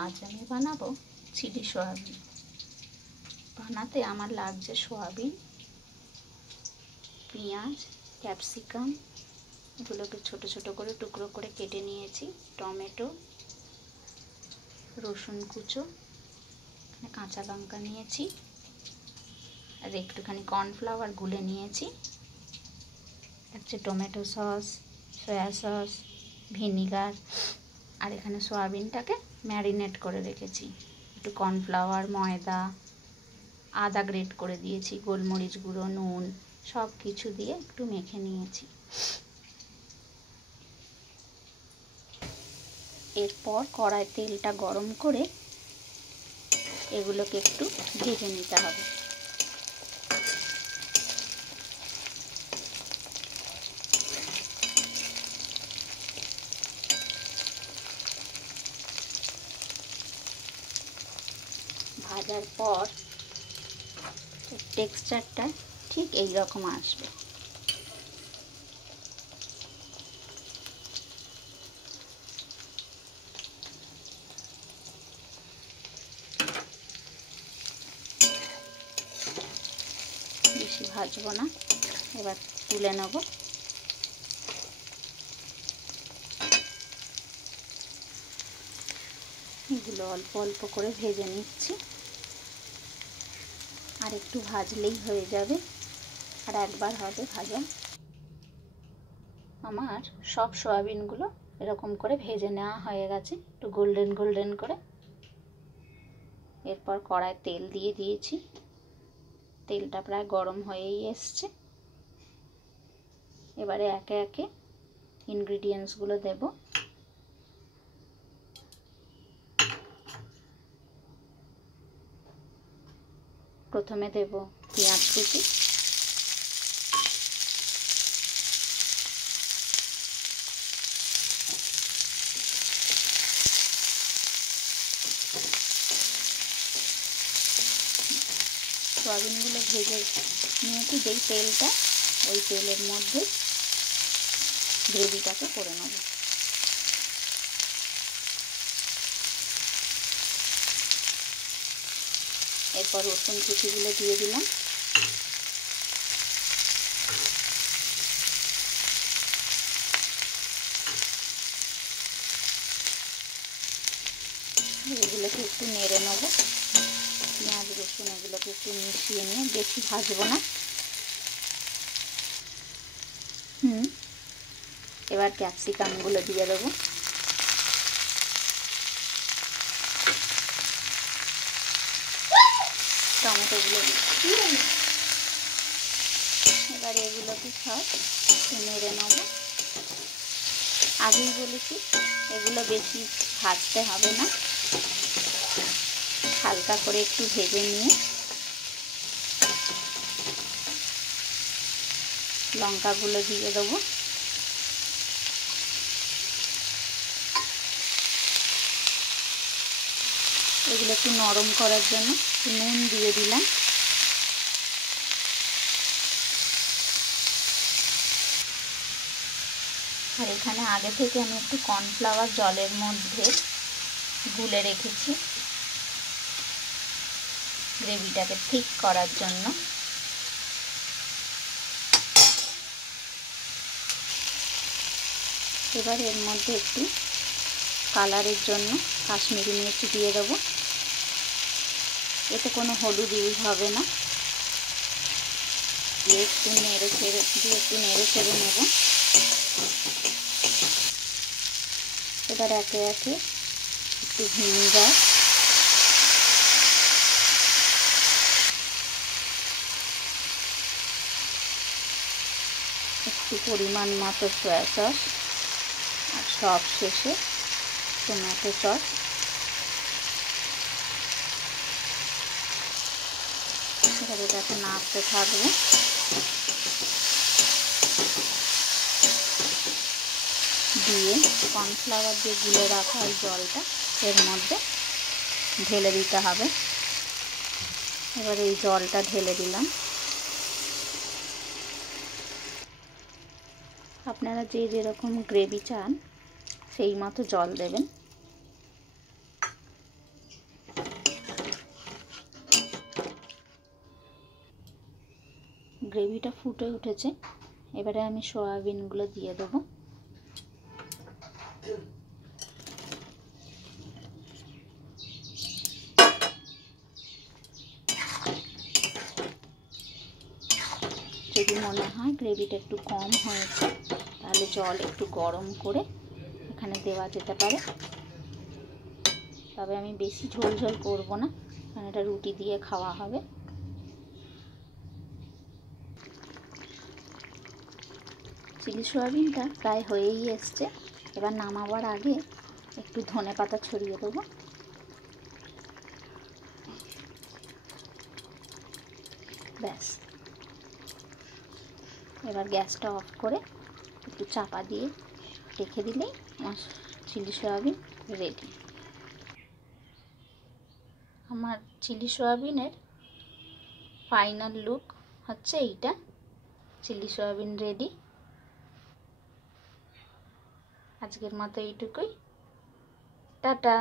আজ আমি বানাবো চিলি সোয়াবিন। বানাতে আমার লাগছে সোয়াবিন, পেঁয়াজ, ক্যাপসিকাম, এগুলোকে ছোট ছোট করে টুকরো করে কেটে নিয়েছি, টমেটো, রসুন কুচো, কাঁচা লঙ্কা নিয়েছি, আর একটুখানি কর্নফ্লাওয়ার গুলে নিয়েছি, হচ্ছে tomato sauce, soya sauce, vinegar, আর এখানে সোয়াবিনটাকে ম্যারিনেট করে রেখেছি। একটু কর্নফ্লাওয়ার, ময়দা, আদা গ্রেট করে দিয়েছি, গোলমরিচ গুঁড়ো, নুন সব কিছু দিয়ে একটু মেখে নিয়েছি। এরপর কড়ায় তেলটা গরম করে এগুলোকে একটু ভেজে নিতে হবে। ভাজার পর টেক্সচারটা ঠিক এই রকম আসবে। বেশি ভাজবো না, এবার তুলে নেব। এগুলো অল্প অল্প করে ভেজে নিচ্ছি, আর একটু ভাজলেই হয়ে যাবে, আর একবার হবে ভাজা। আমার সব সয়াবিনগুলো এরকম করে ভেজে নেওয়া হয়ে গেছে, একটু গোল্ডেন গোল্ডেন করে। এরপর কড়ায় তেল দিয়ে দিয়েছি, তেলটা প্রায় গরম হয়েই এসছে। এবারে একে একে ইনগ্রিডিয়েন্টসগুলো দেব। প্রথমে দেব পেঁয়াজ কুচি, সোয়াবিনগুলো ভেজে নিয়েছি যেই তেলটা, ওই তেলের মধ্যে গ্রেভিটাকে করে নেব। এরপর রসুন কুচিগুলো দিয়ে দিলাম, এগুলোকে একটু নেড়ে নেব। পেঁয়াজ রসুন এগুলোকে একটু মিশিয়ে নিয়ে, বেশি ভাজবো না। এবার ক্যাপসিকামগুলো দিয়ে দেবো। টমেটোগুলো দিচ্ছি। এবার এগুলোকে সব নেড়ে নেব। আগেই বলেছি এগুলো বেশি ভাজতে হবে না, হালকা করে একটু ভেজে নিয়ে লঙ্কাগুলো দিয়ে দেবো। এগুলো একটু নরম করার জন্য নুন দিয়ে দিলাম। আর এখানে আগে থেকে আমি একটু কর্নফ্লাওয়ার জলের মধ্যে গুলে রেখেছি গ্রেভিটাকে ঠিক করার জন্য। এবার এর মধ্যে একটু কালারের জন্য কাশ্মীরি মির্চ দিয়ে দেবো। এতে কোনো হলুদ ইউজ হবে না। একটু নেড়ে ছেড়ে নেব। এবার একে একে একটু ভিনিগার, একটু পরিমাণ মতো সয়া সস, আর সব শেষে টমেটো সস। এবার এটাকে নাড়তে থাকবো। দিয়ে কর্নফ্লাওয়ার দিয়ে গুলে রাখা ওই জলটা এর মধ্যে ঢেলে দিতে হবে। এবার এই জলটা ঢেলে দিলাম। আপনারা যে যেরকম গ্রেভি চান সেই মতো জল দেবেন। গ্রেভিটা ফুটে উঠেছে। এবারে আমি সয়াবিনগুলো দিয়ে দেবো। যদি মনে হয় গ্রেভিটা একটু কম হয়েছে তাহলে জল একটু গরম করে এখানে দেওয়া যেতে পারে। তবে আমি বেশি ঝোল ঝোল করব না, কারণ এটা রুটি দিয়ে খাওয়া হবে। চিলি সয়াবিনটা প্রায় হয়েই এসছে। এবার নামাবার আগে একটু ধনেপাতা ছড়িয়ে দেবো। ব্যাস, এবার গ্যাসটা অফ করে একটু চাপা দিয়ে রেখে দিলেই আমার চিলি সয়াবিন রেডি। আমার চিলি সয়াবিনের ফাইনাল লুক হচ্ছে এইটা। Chilli soybean ready. আজকের মতো এইটুকুই। টাটা।